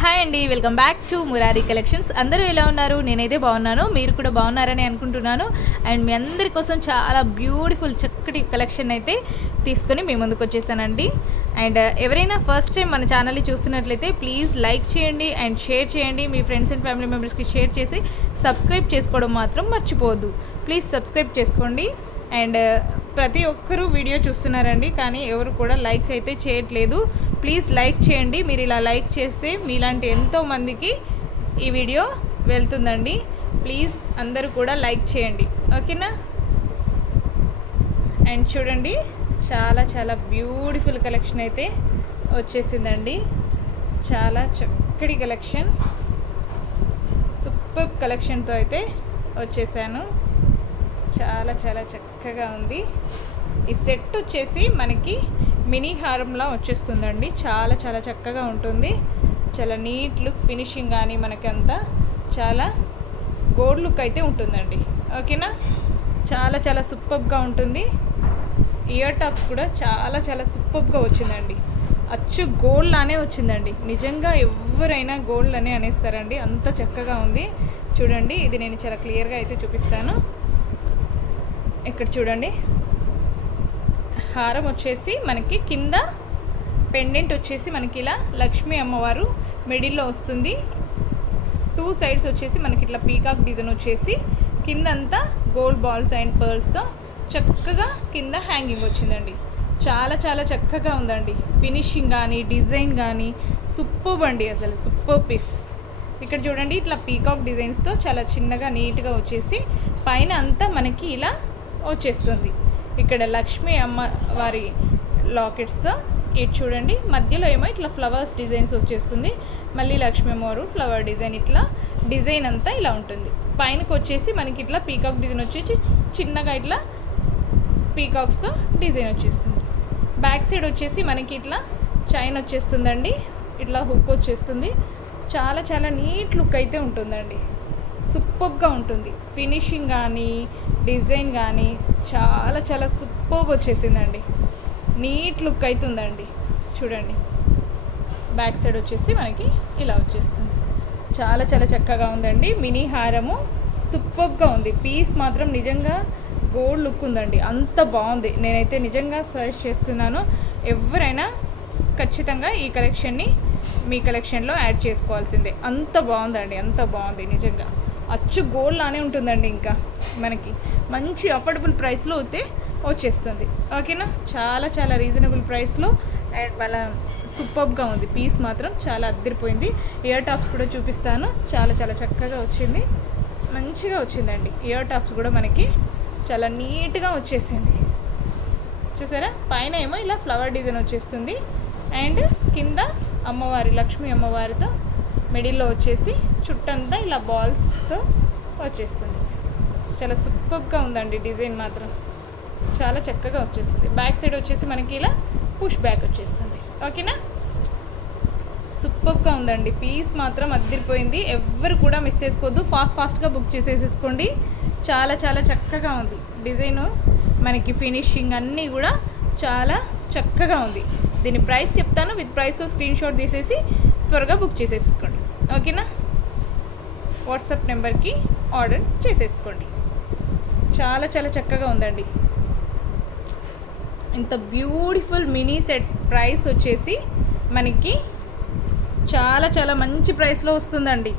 Hi అండి welcome back to Murari collections. అందరూ ఎలా ఉన్నారు? నేనైతే బాగున్నాను మీరు కూడా బాగున్నారని అనుకుంటున్నాను. అండ్ మీ అందరి కోసం చాలా బ్యూటిఫుల్ చక్కటి కలెక్షన్ అయితే తీసుకొని మీ ముందుకు వచ్చేసానండి. అండ్ uh, ఎవరైనా ఫస్ట్ టైం మన ఛానల్ని చూస్తున్నట్లయితే ప్లీజ్ లైక్ చేయండి అండ్ షేర్ చేయండి. మీ ఫ్రెండ్స్ అండ్ ఫ్యామిలీ మెంబర్స్కి షేర్ చేసి సబ్స్క్రైబ్ చేసుకోవడం మాత్రం మర్చిపోవద్దు. ప్లీజ్ సబ్స్క్రైబ్ చేసుకోండి. అండ్ uh, ప్రతి ఒక్కరూ వీడియో చూస్తున్నారండి కానీ ఎవరు కూడా లైక్ అయితే చేయట్లేదు. ప్లీజ్ లైక్ చేయండి. మీరు ఇలా లైక్ చేస్తే మీలాంటి ఎంతో మందికి ఈ వీడియో వెళ్తుందండి. ప్లీజ్ అందరూ కూడా లైక్ చేయండి. ఓకేనా? అండ్ చూడండి చాలా చాలా బ్యూటిఫుల్ కలెక్షన్ అయితే వచ్చేసిందండి. చాలా చక్కటి కలెక్షన్. సూపర్ కలెక్షన్తో అయితే వచ్చేసాను. చాలా చాలా చక్కగా ఉంది. ఈ సెట్ వచ్చేసి మనకి మినీ హారంలా వచ్చేస్తుందండి. చాలా చాలా చక్కగా ఉంటుంది. చాలా నీట్ లుక్ ఫినిషింగ్ కానీ మనకంతా చాలా గోల్డ్ లుక్ అయితే ఉంటుందండి. ఓకేనా? చాలా చాలా సూపర్గా ఉంటుంది. ఇయర్ టాప్స్ కూడా చాలా చాలా సూపర్గా వచ్చిందండి. అచ్చు గోల్డ్ లానే వచ్చిందండి. నిజంగా ఎవరైనా గోల్డ్ అనే అనేస్తారండి. అంత చక్కగా ఉంది. చూడండి ఇది నేను చాలా క్లియర్గా అయితే చూపిస్తాను. ఇక్కడ చూడండి. హారం వచ్చేసి మనకి కింద పెండెంట్ వచ్చేసి మనకి ఇలా లక్ష్మీ అమ్మవారు మిడిల్లో వస్తుంది. టూ సైడ్స్ వచ్చేసి మనకి ఇట్లా పీకాక్ డిజైన్ వచ్చేసి కిందంతా గోల్డ్ బాల్స్ అండ్ పర్ల్స్తో చక్కగా కింద హ్యాంగింగ్ వచ్చిందండి. చాలా చాలా చక్కగా ఉందండి. ఫినిషింగ్ కానీ డిజైన్ కానీ సూపర్ అండి అసలు సూపర్ పీస్ ఇక్కడ చూడండి ఇట్లా పీకాక్ డిజైన్స్తో చాలా చిన్నగా నీట్గా వచ్చేసి పైన అంతా మనకి ఇలా వచ్చేస్తుంది. ఇక్కడ లక్ష్మీ అమ్మ వారి లాకెట్స్తో ఇటు చూడండి. మధ్యలో ఏమో ఇట్లా ఫ్లవర్స్ డిజైన్స్ వచ్చేస్తుంది. మళ్ళీ లక్ష్మీ అమ్మవారు ఫ్లవర్ డిజైన్ ఇట్లా డిజైన్ అంతా ఇలా ఉంటుంది. పైనకి వచ్చేసి మనకి ఇట్లా పీకాక్ డిజైన్ వచ్చేసి చిన్నగా ఇట్లా పీకాక్స్తో డిజైన్ వచ్చేస్తుంది. బ్యాక్ సైడ్ వచ్చేసి మనకి ఇట్లా చైన్ వచ్చేస్తుందండి. ఇట్లా హుక్ వచ్చేస్తుంది. చాలా చాలా నీట్ లుక్ అయితే ఉంటుందండి. సూపర్గా ఉంటుంది. ఫినిషింగ్ కానీ డిజైన్ కానీ చాలా చాలా సూపర్ వచ్చేసిందండి. నీట్ లుక్ అవుతుందండి చూడండి. బ్యాక్ సైడ్ వచ్చేసి మనకి ఇలా వచ్చేస్తుంది. చాలా చాలా చక్కగా ఉందండి. మినీ హారము సూపర్గా ఉంది. పీస్ మాత్రం నిజంగా గోల్డ్ లుక్ ఉందండి. అంత బాగుంది. నేనైతే నిజంగా సజెస్ట్ చేస్తున్నాను. ఎవరైనా ఖచ్చితంగా ఈ కలెక్షన్ని మీ కలెక్షన్లో యాడ్ చేసుకోవాల్సిందే. అంత బాగుందండి. అంత బాగుంది. నిజంగా. అచ్చు గోల్డ్ లానే ఉంటుందండి ఇంకా మనకి. మంచి అఫోర్డబుల్ ప్రైస్లో అయితే వచ్చేస్తుంది. ఓకేనా చాలా చాలా రీజనబుల్ ప్రైస్లో అండ్ వాళ్ళ సూపర్గా ఉంది. పీస్ మాత్రం చాలా అద్దరిపోయింది. ఇయర్ టాప్స్ కూడా చూపిస్తాను. చాలా చాలా చక్కగా వచ్చింది. మంచిగా వచ్చిందండి. ఇయర్ టాప్స్ కూడా మనకి చాలా నీట్గా వచ్చేసింది. చూసారా? పైన ఏమో ఇలా ఫ్లవర్ డిజైన్ వచ్చేస్తుంది. అండ్ కింద అమ్మవారి లక్ష్మీ అమ్మవారితో మిడిల్లో వచ్చేసి చుట్టంతా ఇలా బాల్స్తో వచ్చేస్తుంది. చాలా సూపర్గా ఉందండి డిజైన్ మాత్రం. చాలా చక్కగా వచ్చేస్తుంది. బ్యాక్ సైడ్ వచ్చేసి మనకి ఇలా పుష్ బ్యాక్ వచ్చేస్తుంది. ఓకేనా? సూపర్గా ఉందండి. పీస్ మాత్రం అద్దరిపోయింది. ఎవ్వరు కూడా మిస్ చేసుకోవద్దు. ఫాస్ట్ ఫాస్ట్గా బుక్ చేసేసేసుకోండి. చాలా చాలా చక్కగా ఉంది. డిజైన్ మనకి ఫినిషింగ్ అన్నీ కూడా చాలా చక్కగా ఉంది. దీని ప్రైస్ చెప్తాను. విత్ ప్రైస్తో స్క్రీన్ షాట్ తీసేసి త్వరగా బుక్ చేసేసుకోండి. ఓకేనా? వాట్సాప్ నెంబర్కి ఆర్డర్ చేసేసుకోండి. చాలా చాలా చక్కగా ఉందండి. ఇంత బ్యూటిఫుల్ మినీ సెట్ ప్రైస్ వచ్చేసి మనకి చాలా చాలా మంచి ప్రైస్లో వస్తుందండి.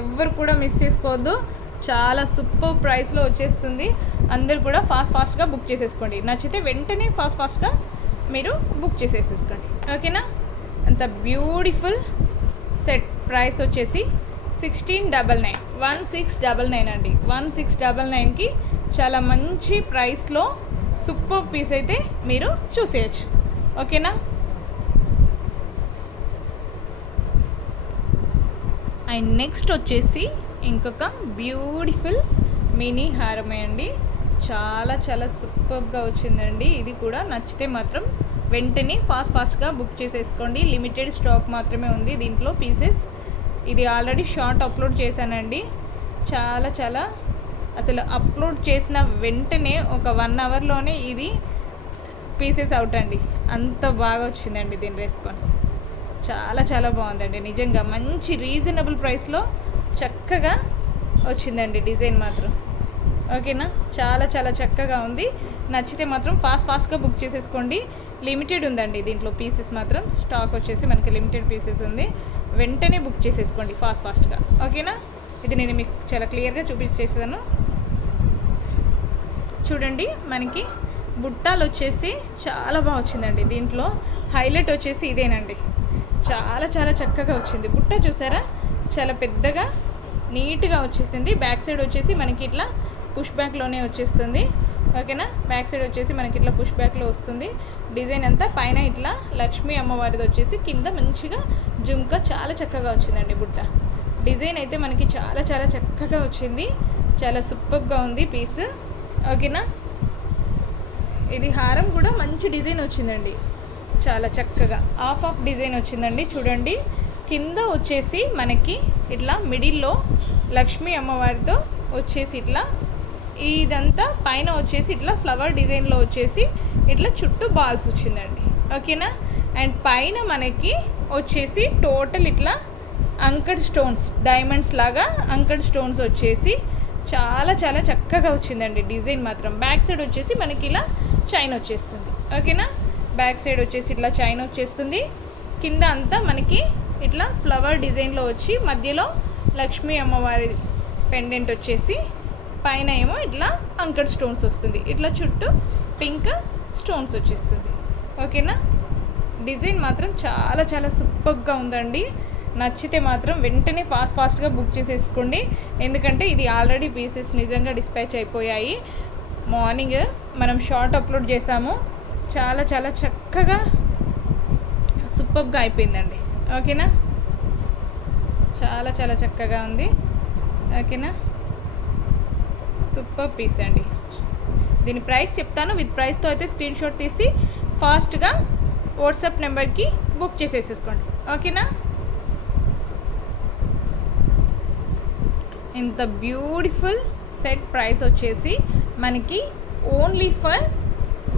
ఎవ్వరు కూడా మిస్ చేసుకోవద్దు. చాలా సూపర్ ప్రైస్లో వచ్చేస్తుంది. అందరు కూడా ఫాస్ట్ ఫాస్ట్గా బుక్ చేసేసుకోండి. నచ్చితే వెంటనే ఫాస్ట్ ఫాస్ట్గా మీరు బుక్ చేసేసేసుకోండి ఓకేనా? అంత బ్యూటిఫుల్ సెట్ ప్రైస్ వచ్చేసి sixteen double nine one six double nine అండి. వన్ సిక్స్ డబల్ నైన్కి చాలా మంచి ప్రైస్లో సూపర్ పీస్ అయితే మీరు చూసేయచ్చు. ఓకేనా? అండ్ నెక్స్ట్ వచ్చేసి ఇంకొక బ్యూటిఫుల్ మినీ హారమే అండి. చాలా చాలా సూపర్గా వచ్చిందండి. ఇది కూడా నచ్చితే మాత్రం వెంటనే ఫాస్ట్ ఫాస్ట్గా బుక్ చేసేసుకోండి. లిమిటెడ్ స్టాక్ మాత్రమే ఉంది దీంట్లో పీసెస్ ఇది ఆల్రెడీ షార్ట్ అప్లోడ్ చేశానండి. చాలా చాలా అసలు అప్లోడ్ చేసిన వెంటనే ఒక వన్ అవర్లోనే ఇది పీసెస్ అవుట్ అండి. అంత బాగా వచ్చిందండి దీని రెస్పాన్స్ చాలా చాలా బాగుందండి. నిజంగా మంచి రీజనబుల్ ప్రైస్లో చక్కగా వచ్చిందండి డిజైన్ మాత్రం. ఓకేనా? చాలా చాలా చక్కగా ఉంది. నచ్చితే మాత్రం ఫాస్ట్ ఫాస్ట్గా బుక్ చేసేసుకోండి. లిమిటెడ్ ఉందండి దీంట్లో పీసెస్ మాత్రం. స్టాక్ వచ్చేసి మనకి లిమిటెడ్ పీసెస్ ఉంది. వెంటనే బుక్ చేసేసుకోండి ఫాస్ట్ ఫాస్ట్గా ఓకేనా ఇది నేను మీకు చాలా క్లియర్గా చూపించేసాను చూడండి మనకి బుట్టాలు వచ్చేసి చాలా బాగా వచ్చిందండి దీంట్లో. హైలైట్ వచ్చేసి ఇదేనండి. చాలా చాలా చక్కగా వచ్చింది. బుట్ట చూసారా? చాలా పెద్దగా నీట్గా వచ్చేసింది. బ్యాక్ సైడ్ వచ్చేసి మనకి ఇట్లా పుష్ బ్యాక్లోనే వచ్చేస్తుంది. ఓకేనా? బ్యాక్ సైడ్ వచ్చేసి మనకి ఇట్లా పుష్ బ్యాక్లో వస్తుంది. డిజైన్ అంతా పైన ఇట్లా లక్ష్మీ అమ్మవారిది వచ్చేసి కింద మంచిగా జుంకా చాలా చక్కగా వచ్చిందండి బుట్ట. డిజైన్ అయితే మనకి చాలా చాలా చక్కగా వచ్చింది. చాలా సూపర్గా ఉంది పీస్. ఓకేనా? ఇది హారం కూడా మంచి డిజైన్ వచ్చిందండి. చాలా చక్కగా. ఆఫ్ ఆఫ్ డిజైన్ వచ్చిందండి. చూడండి. కింద వచ్చేసి మనకి ఇట్లా మిడిల్లో లక్ష్మీ అమ్మవారితో వచ్చేసి ఇట్లా ఇదంతా పైన వచ్చేసి ఇట్లా ఫ్లవర్ డిజైన్లో వచ్చేసి ఇట్లా చుట్టూ బాల్స్ వచ్చిందండి. ఓకేనా? అండ్ పైన మనకి వచ్చేసి టోటల్ ఇట్లా అంకడ్ స్టోన్స్ డైమండ్స్ లాగా అంకడ్ స్టోన్స్ వచ్చేసి చాలా చాలా చక్కగా వచ్చిందండి డిజైన్ మాత్రం. బ్యాక్ సైడ్ వచ్చేసి మనకి ఇలా చైన్ వచ్చేస్తుంది. ఓకేనా? బ్యాక్ సైడ్ వచ్చేసి ఇట్లా చైన్ వచ్చేస్తుంది. కింద అంతా మనకి ఇట్లా ఫ్లవర్ డిజైన్లో వచ్చి మధ్యలో లక్ష్మీ అమ్మవారి పెండెంట్ వచ్చేసి పైన ఏమో ఇట్లా అంకడ్ స్టోన్స్ వస్తుంది. ఇట్లా చుట్టూ పింక్ స్టోన్స్ వచ్చేస్తుంది. ఓకేనా? డిజైన్ మాత్రం చాలా చాలా సూపర్గా ఉందండి. నచ్చితే మాత్రం వెంటనే ఫాస్ట్ ఫాస్ట్గా బుక్ చేసేసుకోండి. ఎందుకంటే ఇది ఆల్రెడీ పీసెస్ నిజంగా డిస్పాచ్ అయిపోయాయి. మార్నింగ్ మనం షార్ట్ అప్లోడ్ చేసాము. చాలా చాలా చక్కగా సూపర్గా అయిపోయిందండి. ఓకేనా? చాలా చాలా చక్కగా ఉంది. ఓకేనా? సూపర్ పీస్ అండి. దీని ప్రైస్ చెప్తాను. విత్ ప్రైస్తో అయితే స్క్రీన్ షాట్ తీసి ఫాస్ట్గా వాట్సాప్ నెంబర్కి బుక్ చేసేసేసుకోండి. ఓకేనా? ఇంత బ్యూటిఫుల్ సెట్ ప్రైస్ వచ్చేసి మనకి only for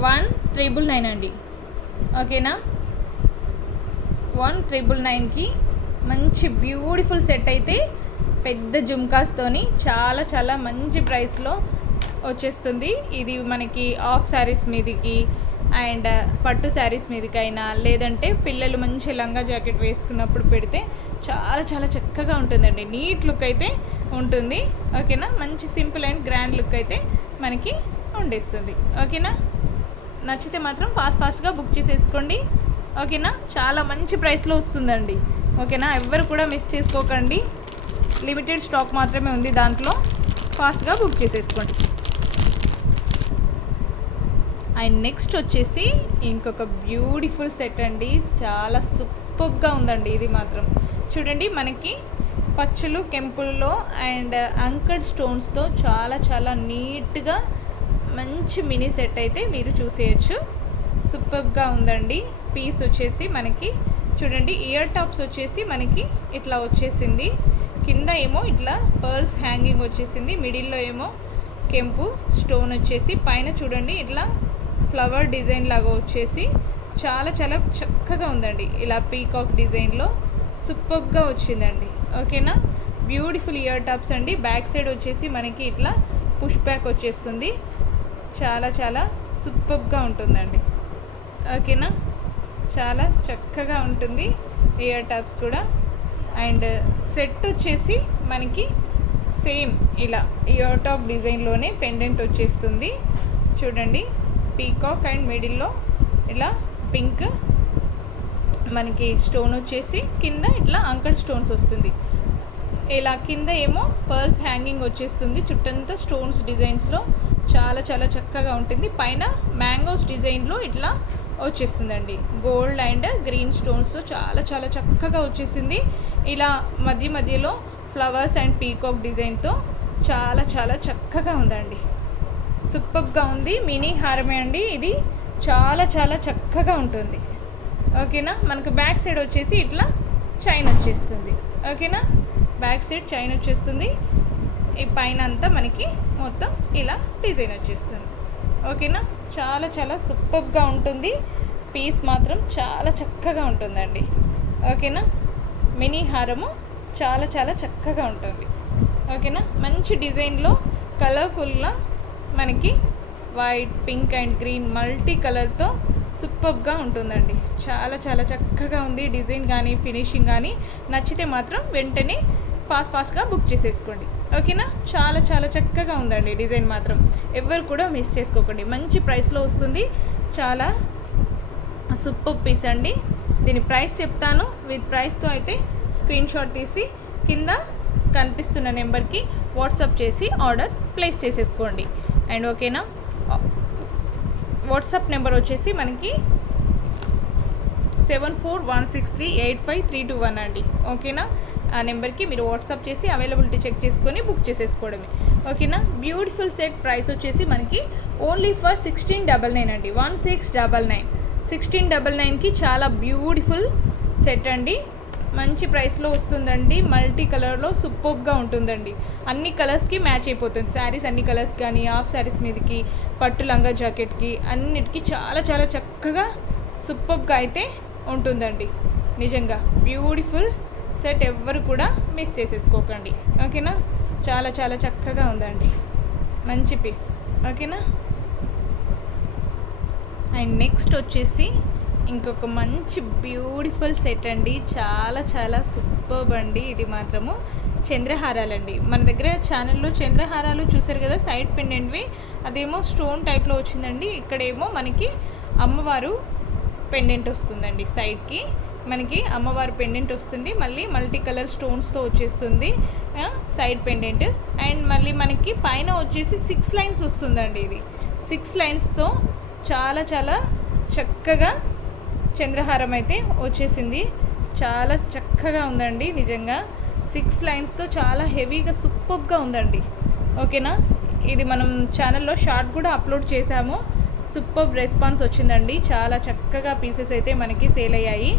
one triple nine అండి. ఓకేనా? వన్ త్రిబుల్ నైన్కి మంచి బ్యూటిఫుల్ సెట్ అయితే పెద్ద జుమ్కాస్తోని చాలా చాలా మంచి ప్రైస్లో వచ్చేస్తుంది. ఇది మనకి ఆఫ్ శారీస్ మీదకి అండ్ పట్టు శారీస్ మీదకైనా లేదంటే పిల్లలు మంచి లంగా జాకెట్ వేసుకున్నప్పుడు పెడితే చాలా చాలా చక్కగా ఉంటుందండి. నీట్ లుక్ అయితే ఉంటుంది. ఓకేనా? మంచి సింపుల్ అండ్ గ్రాండ్ లుక్ అయితే మనకి ఉండేస్తుంది. ఓకేనా? నచ్చితే మాత్రం ఫాస్ట్ ఫాస్ట్గా బుక్ చేసేసుకోండి. ఓకేనా? చాలా మంచి ప్రైస్లో వస్తుందండి. ఓకేనా? ఎవ్వరు కూడా మిస్ చేసుకోకండి. లిమిటెడ్ స్టాక్ మాత్రమే ఉంది దాంట్లో. ఫాస్ట్గా బుక్ చేసేసుకోండి. అండ్ నెక్స్ట్ వచ్చేసి ఇంకొక బ్యూటిఫుల్ సెట్ అండి. చాలా సూపర్గా ఉందండి ఇది మాత్రం. చూడండి మనకి పచ్చలు కెంపుల్లో అండ్ అంకడ్ స్టోన్స్తో చాలా చాలా నీట్గా మంచి మినీ సెట్ అయితే మీరు చూసేయచ్చు. సూపర్గా ఉందండి. పీస్ వచ్చేసి మనకి చూడండి ఇయర్ టాప్స్ వచ్చేసి మనకి ఇట్లా వచ్చేసింది. కింద ఏమో ఇట్లా పర్ల్స్ హ్యాంగింగ్ వచ్చేసింది మిడిల్లో ఏమో కెంపు స్టోన్ వచ్చేసి. పైన చూడండి ఇట్లా ఫ్లవర్ డిజైన్ లాగా వచ్చేసి. చాలా చాలా చక్కగా ఉందండి. ఇలా పీకాక్ డిజైన్లో సూపర్గా వచ్చిందండి. ఓకేనా? బ్యూటిఫుల్ ఇయర్ టాప్స్ అండి. బ్యాక్ సైడ్ వచ్చేసి మనకి ఇట్లా పుష్ బ్యాక్ వచ్చేస్తుంది. చాలా చాలా సూపర్గా ఉంటుందండి. ఓకేనా? చాలా చక్కగా ఉంటుంది ఇయర్ టాప్స్ కూడా. అండ్ సెట్ వచ్చేసి మనకి సేమ్ ఇలా ఇయర్ టాప్ డిజైన్లోనే పెండెంట్ వచ్చేస్తుంది. చూడండి పీకాక్ అండ్ మిడిల్లో ఇలా పింక్ మనకి స్టోన్ వచ్చేసి కింద ఇట్లా అంకడ్ స్టోన్స్ వస్తుంది. ఇలా కింద ఏమో పర్ల్స్ హ్యాంగింగ్ వచ్చేస్తుంది. చుట్టంతా స్టోన్స్ డిజైన్స్లో చాలా చాలా చక్కగా ఉంటుంది. పైన మ్యాంగోస్ డిజైన్లో ఇట్లా వచ్చేస్తుందండి. గోల్డ్ అండ్ గ్రీన్ స్టోన్స్తో చాలా చాలా చక్కగా వచ్చేసింది. ఇలా మధ్య మధ్యలో ఫ్లవర్స్ అండ్ పీకాక్ డిజైన్తో చాలా చాలా చక్కగా ఉందండి. సూపర్గా ఉంది. మినీ హారమే అండి ఇది. చాలా చాలా చక్కగా ఉంటుంది. ఓకేనా? మనకు బ్యాక్ సైడ్ వచ్చేసి ఇట్లా చైన్ వచ్చేస్తుంది. ఓకేనా? బ్యాక్ సైడ్ చైన్ వచ్చేస్తుంది. ఈ పైన అంతా మనకి మొత్తం ఇలా డిజైన్ వచ్చేస్తుంది. ఓకేనా? చాలా చాలా సూపర్గా ఉంటుంది. పీస్ మాత్రం చాలా చక్కగా ఉంటుందండి. ఓకేనా? మినీ హారము చాలా చాలా చక్కగా ఉంటుంది. ఓకేనా? మంచి డిజైన్లో కలర్ఫుల్గా మనకి white pink and green multi కలర్తో సూపర్గా ఉంటుందండి. చాలా చాలా చక్కగా ఉంది డిజైన్ కానీ ఫినిషింగ్ కానీ. నచ్చితే మాత్రం వెంటనే ఫాస్ట్ ఫాస్ట్గా బుక్ చేసేసుకోండి. ఓకేనా? చాలా చాలా చక్కగా ఉందండి డిజైన్ మాత్రం. ఎవరు కూడా మిస్ చేసుకోకండి. మంచి ప్రైస్లో వస్తుంది. చాలా సూపర్ పీస్ అండి. దీని ప్రైస్ చెప్తాను. విత్ ప్రైస్తో అయితే స్క్రీన్ షాట్ తీసి కింద కనిపిస్తున్న నెంబర్కి వాట్సాప్ చేసి ఆర్డర్ ప్లేస్ చేసేసుకోండి. అండ్ ఓకేనా? వాట్సాప్ నెంబర్ వచ్చేసి మనకి seven four one six three eight five three two one అండి. ఓకేనా? ఆ నెంబర్కి మీరు వాట్సాప్ చేసి అవైలబిలిటీ చెక్ చేసుకొని బుక్ చేసేసుకోవడమే. ఓకేనా? బ్యూటిఫుల్ సెట్ ప్రైస్ వచ్చేసి మనకి only for sixteen double nine అండి. One six double nine. Sixteen double నైన్కి చాలా బ్యూటిఫుల్ సెట్ అండి. మంచి ప్రైస్లో వస్తుందండి. మల్టీ కలర్లో సూపర్గా ఉంటుందండి. అన్ని కలర్స్కి మ్యాచ్ అయిపోతుంది. శారీస్ అన్ని కలర్స్ కానీ హాఫ్ శారీస్ మీదకి పట్టు లంగా జాకెట్కి అన్నిటికీ చాలా చాలా చక్కగా సూపర్గా అయితే ఉంటుందండి. నిజంగా బ్యూటిఫుల్ సెట్ ఎవ్వరు కూడా మిస్ చేసేసుకోకండి. ఓకేనా? చాలా చాలా చక్కగా ఉందండి. మంచి పీస్ ఓకేనా? అండ్ నెక్స్ట్ వచ్చేసి ఇంకొక మంచి బ్యూటిఫుల్ సెట్ అండి. చాలా చాలా సూపర్బ్ అండి. ఇది మాత్రము చంద్రహారాలండి. మన దగ్గర ఛానల్లో చంద్రహారాలు చూసారు కదా సైడ్ పెండెంట్వి అదేమో స్టోన్ టైప్లో వచ్చిందండి. ఇక్కడేమో మనకి అమ్మవారు పెండెంట్ వస్తుందండి సైడ్కి మనకి అమ్మవారి పెండెంట్ వస్తుంది. మళ్ళీ మల్టీ కలర్ స్టోన్స్తో వచ్చేస్తుంది. సైడ్ పెండెంట్ అండ్ మళ్ళీ మనకి పైన వచ్చేసి సిక్స్ లైన్స్ వస్తుందండి ఇది. సిక్స్ లైన్స్తో చాలా చాలా చక్కగా చంద్రహారం అయితే వచ్చేసింది. చాలా చక్కగా ఉందండి నిజంగా. సిక్స్ లైన్స్తో చాలా హెవీగా సూపర్గా ఉందండి. ఓకేనా? ఇది మనం ఛానల్లో షార్ట్ కూడా అప్లోడ్ చేశాము. సూపర్ రెస్పాన్స్ వచ్చిందండి. చాలా చక్కగా పీసెస్ అయితే మనకి సేల్ అయ్యాయి.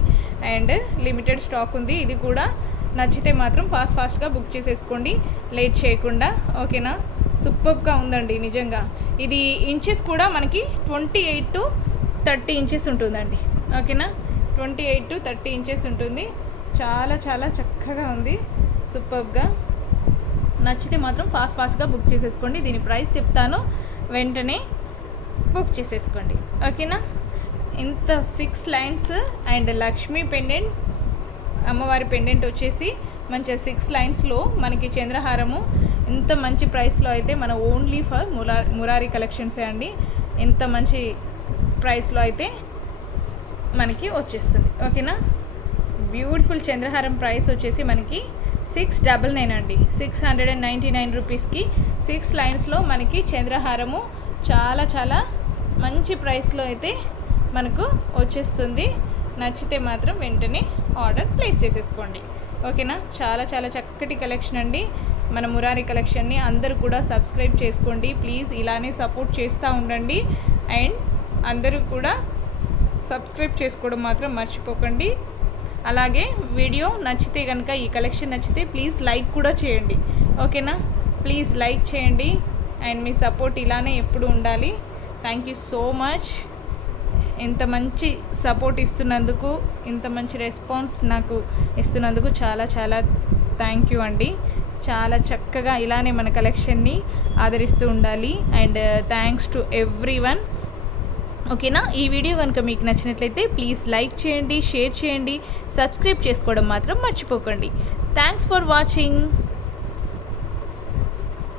అండ్ లిమిటెడ్ స్టాక్ ఉంది. ఇది కూడా నచ్చితే మాత్రం ఫాస్ట్ ఫాస్ట్గా బుక్ చేసేసుకోండి. లేట్ చేయకుండా ఓకేనా? సూపర్గా ఉందండి నిజంగా. ఇది ఇంచెస్ కూడా మనకి twenty eight to thirty inches ఉంటుందండి. ఓకేనా? Twenty eight to thirty inches ఉంటుంది. చాలా చాలా చక్కగా ఉంది. సూపర్గా నచ్చితే మాత్రం ఫాస్ట్ ఫాస్ట్గా బుక్ చేసేసుకోండి. దీని ప్రైస్ చెప్తాను. వెంటనే బుక్ చేసేసుకోండి. ఓకేనా? ఇంత six lines and Lakshmi pendant అమ్మవారి పెండెంట్ వచ్చేసి మంచిగా సిక్స్ లైన్స్లో మనకి చంద్రహారము. ఇంత మంచి ప్రైస్లో అయితే మన ఓన్లీ ఫర్ మురా మురారి కలెక్షన్సే అండి. ఇంత మంచి ప్రైస్లో అయితే మనకి వచ్చేస్తుంది. ఓకేనా బ్యూటిఫుల్ చంద్రహారం ప్రైస్ వచ్చేసి మనకి సిక్స్ డబల్ నైన్ అండి. Six hundred and ninety nine రూపీస్కి సిక్స్ లైన్స్లో మనకి చంద్రహారము. చాలా చాలా మంచి ప్రైస్లో అయితే మనకు వచ్చేస్తుంది. నచ్చితే మాత్రం వెంటనే ఆర్డర్ ప్లేస్ చేసేసుకోండి. ఓకేనా? చాలా చాలా చక్కటి కలెక్షన్ అండి. మన మురారి కలెక్షన్ని అందరూ కూడా సబ్స్క్రైబ్ చేసుకోండి. ప్లీజ్ ఇలానే సపోర్ట్ చేస్తూ ఉండండి. అండ్ అందరూ కూడా సబ్స్క్రైబ్ చేసుకోవడం మాత్రం మర్చిపోకండి. అలాగే వీడియో నచ్చితే కనుక ఈ కలెక్షన్ నచ్చితే ప్లీజ్ లైక్ కూడా చేయండి. ఓకేనా? ప్లీజ్ లైక్ చేయండి. అండ్ మీ సపోర్ట్ ఇలానే ఎప్పుడు ఉండాలి. Thank you so much. ఇంత మంచి సపోర్ట్ ఇస్తున్నందుకు ఇంత మంచి రెస్పాన్స్ నాకు ఇస్తున్నందుకు చాలా చాలా థ్యాంక్ యూ అండి. చాలా చక్కగా ఇలానే మన కలెక్షన్ని ఆదరిస్తూ ఉండాలి. And thanks to everyone ఓకేనా ఈ వీడియో కనుక మీకు నచ్చినట్లయితే ప్లీజ్ లైక్ చేయండి షేర్ చేయండి సబ్స్క్రైబ్ చేసుకోవడం మాత్రం మర్చిపోకండి. Thanks for watching